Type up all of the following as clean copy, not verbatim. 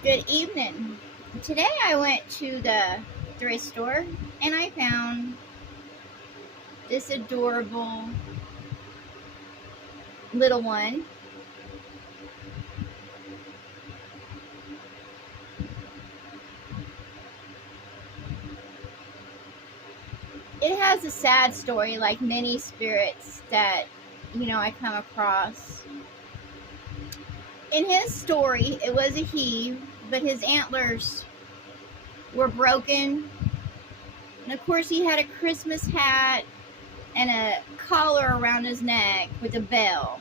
Good evening. Today I went to the thrift store and I found this adorable little one. It has a sad story, like many spirits that, I come across. In his story, it was a he, but his antlers were broken. And of course, he had a Christmas hat and a collar around his neck with a bell.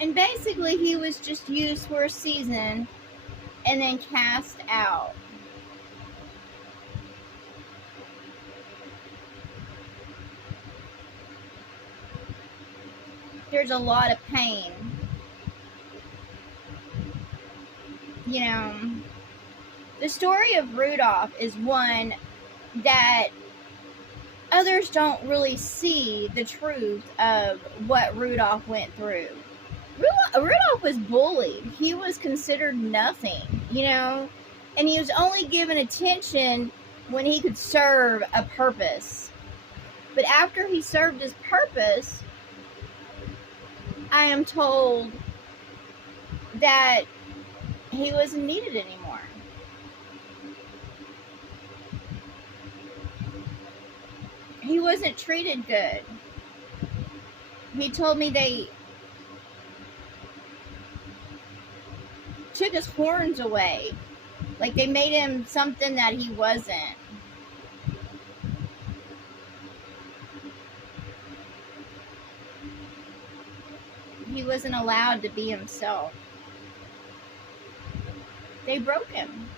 And basically, he was just used for a season and then cast out. There's a lot of pain. The story of Rudolph is one that others don't really see the truth of what Rudolph went through. Rudolph was bullied. He was considered nothing, and he was only given attention when he could serve a purpose. But after he served his purpose, I am told that he wasn't needed anymore. He wasn't treated good. He told me they took his horns away. Like they made him something that he wasn't. He wasn't allowed to be himself. They broke him.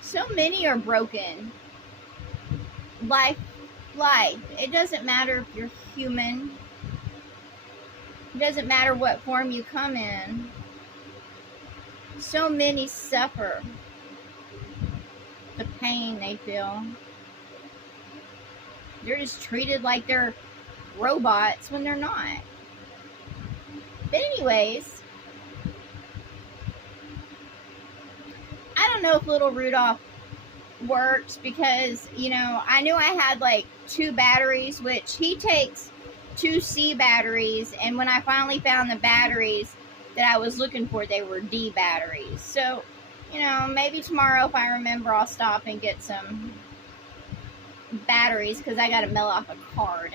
So many are broken. Life. It doesn't matter if you're human. It doesn't matter what form you come in. So many suffer the pain they feel. They're just treated like they're robots when they're not. But anyways, I don't know if little Rudolph works because, I knew I had like 2 batteries, which he takes 2 C batteries, and when I finally found the batteries that I was looking for, they were D batteries. So, maybe tomorrow if I remember, I'll stop and get some batteries because I got to mail off a card.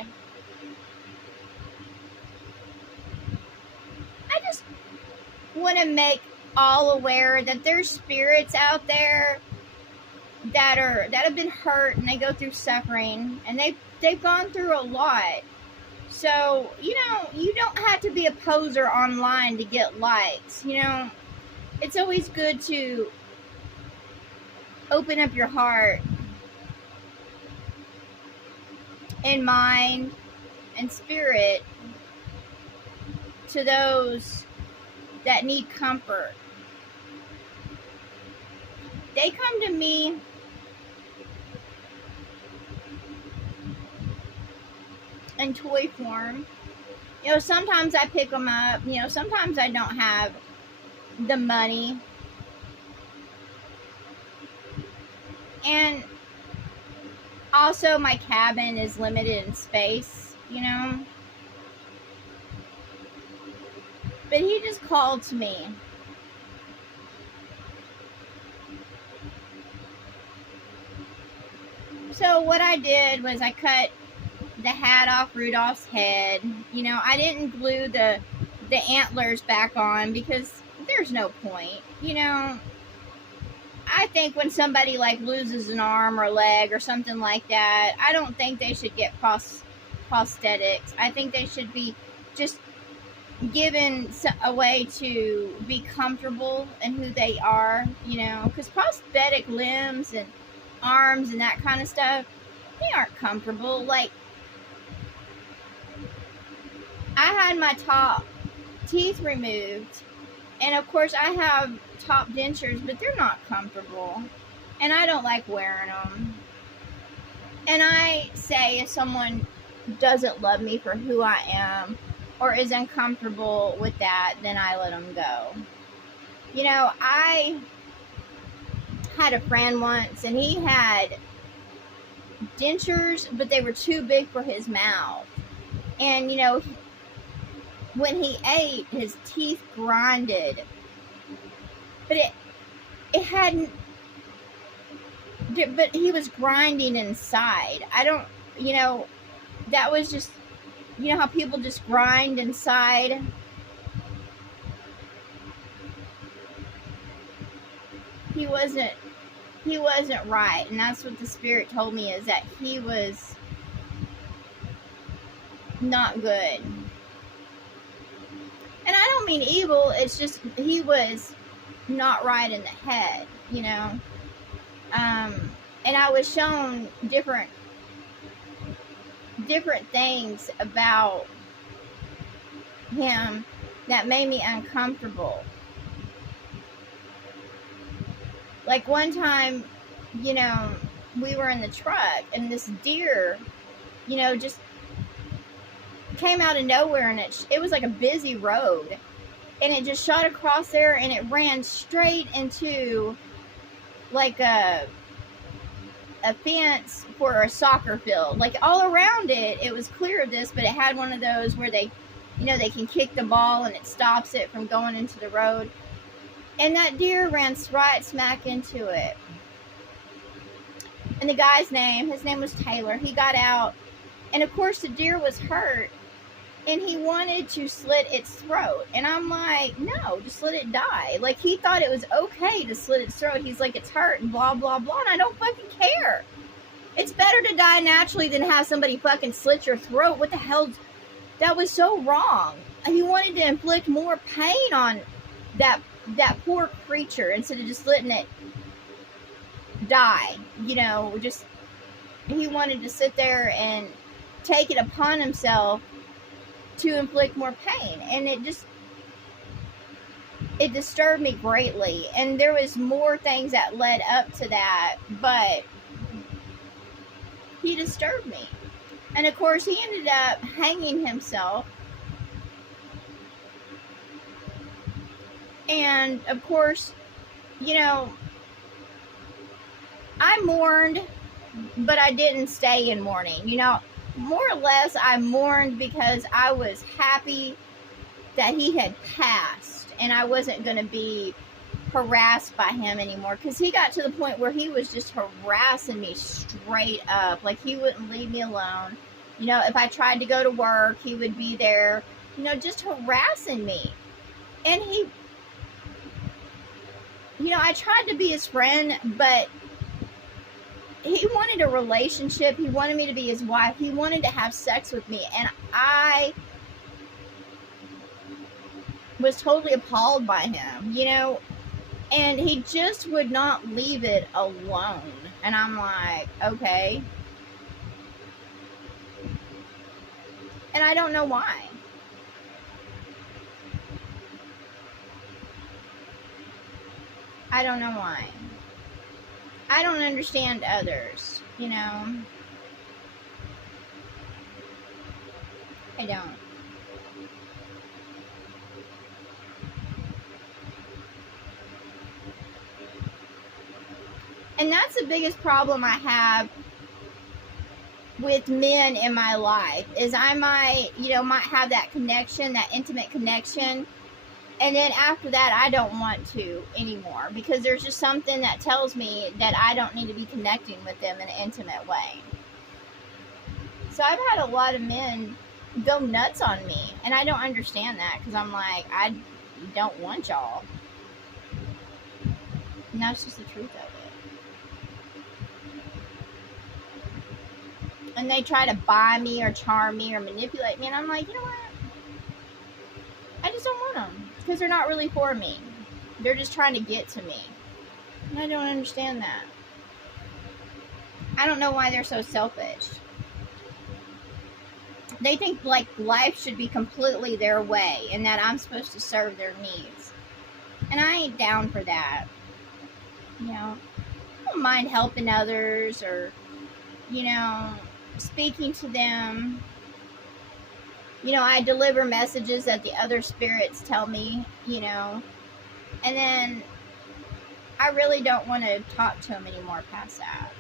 I just want to make all aware that there's spirits out there that have been hurt and they go through suffering and they've gone through a lot. So, you don't have to be a poser online to get likes. It's always good to open up your heart and mind and spirit to those that need comfort. They come to me in toy form. Sometimes I pick them up. Sometimes I don't have the money. And also my cabin is limited in space, But he just called to me. So what I did was I cut the hat off Rudolph's head. I didn't glue the antlers back on because there's no point. I think when somebody like loses an arm or leg or something like that, I don't think they should get prosthetics. I think they should be just given a way to be comfortable in who they are, because prosthetic limbs and arms and that kind of stuff, they aren't comfortable. Like, I had my top teeth removed, and of course I have top dentures, but they're not comfortable, and I don't like wearing them. And I say, if someone doesn't love me for who I am or is uncomfortable with that, then I let them go. You know, I had a friend once, and he had dentures, but they were too big for his mouth. And, you know, when he ate, his teeth grinded. But it hadn't, but he was grinding inside. I don't, you know, that was just, you know how people just grind inside? He wasn't right. And that's what the Spirit told me, is that he was not good. And I don't mean evil, it's just he was not right in the head, you know. And I was shown different things about him that made me uncomfortable. Like one time, you know, we were in the truck, and this deer, you know, just came out of nowhere, and it was like a busy road, and it just shot across there, and it ran straight into like a fence for a soccer field. Like all around it, it was clear of this, but it had one of those where they, you know, they can kick the ball and it stops it from going into the road. And that deer ran right smack into it. And the guy's name, his name was Taylor, he got out, and of course the deer was hurt, and he wanted to slit its throat. And I'm like, no, just let it die. Like, he thought it was okay to slit its throat. He's like, it's hurt and blah, blah, blah. And I don't fucking care. It's better to die naturally than have somebody fucking slit your throat. What the hell? That was so wrong. He wanted to inflict more pain on that poor creature instead of just letting it die. You know, just, he wanted to sit there and take it upon himself to inflict more pain. And it disturbed me greatly. And there was more things that led up to that, but he disturbed me. And of course he ended up hanging himself. And of course, you know, I mourned, but I didn't stay in mourning. You know, more or less I mourned because I was happy that he had passed and I wasn't going to be harassed by him anymore, because he got to the point where he was just harassing me straight up. Like, he wouldn't leave me alone. You know, if I tried to go to work, he would be there, you know, just harassing me. And he, you know, I tried to be his friend, but he wanted a relationship. He wanted me to be his wife. He wanted to have sex with me. And I was totally appalled by him, you know. And he just would not leave it alone. And I'm like, okay. And I don't know why. I don't know why. I don't understand others, you know. I don't. And that's the biggest problem I have with men in my life, is I might have that connection, that intimate connection, and then after that I don't want to anymore, because there's just something that tells me that I don't need to be connecting with them in an intimate way. So I've had a lot of men go nuts on me, and I don't understand that, because I'm like, I don't want y'all. And that's just the truth of it. And they try to buy me or charm me or manipulate me, and I'm like, you know what? I just don't want them, because they're not really for me. They're just trying to get to me. And I don't understand that. I don't know why they're so selfish. They think like life should be completely their way and that I'm supposed to serve their needs. And I ain't down for that. You know, I don't mind helping others or, you know, speaking to them, You know, I deliver messages that the other spirits tell me, you know, and then I really don't want to talk to him anymore past that.